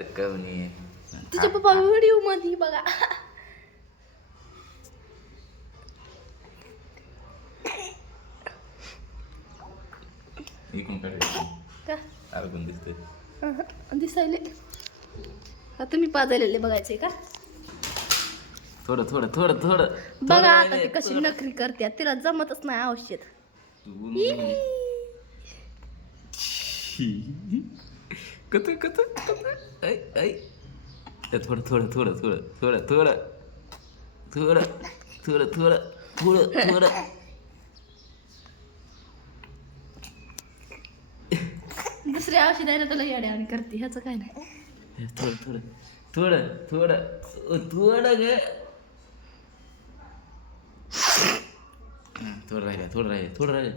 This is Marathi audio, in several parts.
कवनी तुझे पप्पा व्हिडिओमध्ये बघा इकडून काढायचं अडकून अहं, दिसायले हा तुम्ही पाजलेले बघायचे का थोडं थोडं थोडं थोडं बघा आता ती कशी. नखरी करते तिला जमतच नाही औषध नको. कत कत कत ऐ ऐ. थोडं थोडं थोडं थोडं थोडं थोडं. थोडं थोडं थोडं थोडं थोडं. दुसऱ्या औषध आहे ना तुला येड्या आणि करते ह्याचं काय नाही. थोडं थोडं थोडं थोडं. थोडं ग. थोडं राहिलं थोडं राहिलं थोडं राहिलं.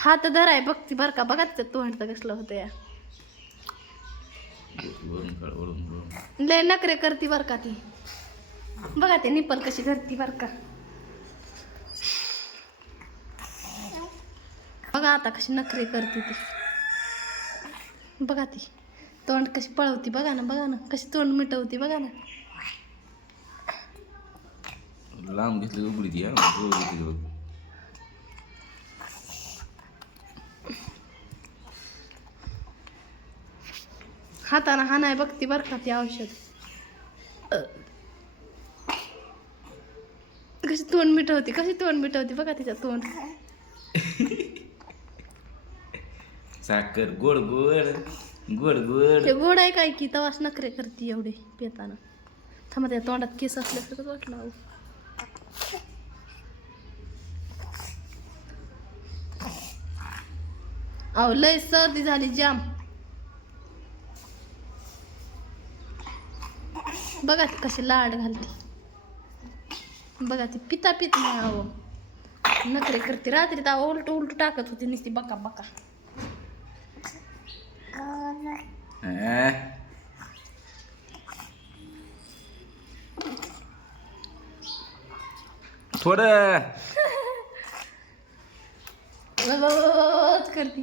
हात धराय बघती बर का बघा तिचं तोंड तर कसलं होतं या. लय नखरे करती बर का ती. बघा ते निपल कशी करती बर का. बघा आता कशी नखरे करते ती. बघा ती. तोंड कशी पळवती बघा ना बघा ना. कशी तोंड मिटवती बघा ना. लांब घेतली उघडी ती हा हाताने हा नाही बघती बर का ती औषध. कशी तोंड मिटवती कशी तोंड मिटवती बघा तिचं तोंड साखर गोड गोड गोड गोड ते गोड आहे काय की तवाच नखरे करते एवढे पेताना थांबा त्या तोंडात केस असल्यासारखंच वाटलं अहो. अहो लय सर्दी झाली जाम बघा ती कशी लाड घालते. बघा ती पिता पित नाही अहो नखरे करते. रात्री तर उलट उलट टाकत होती नुसती बका बका. हा. थोडं. करती.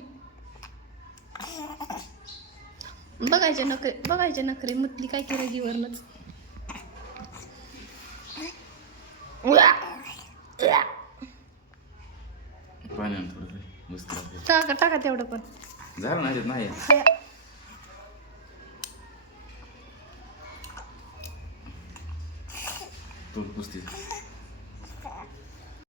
बघायचे नखरे बघायचे नखरे. मुतली काय केलं जीवरनच. पाण्यानं थोडं रे. मस्त लागतं. टाका टाका तेवढं पण झालं ना नाही. तोड पुसते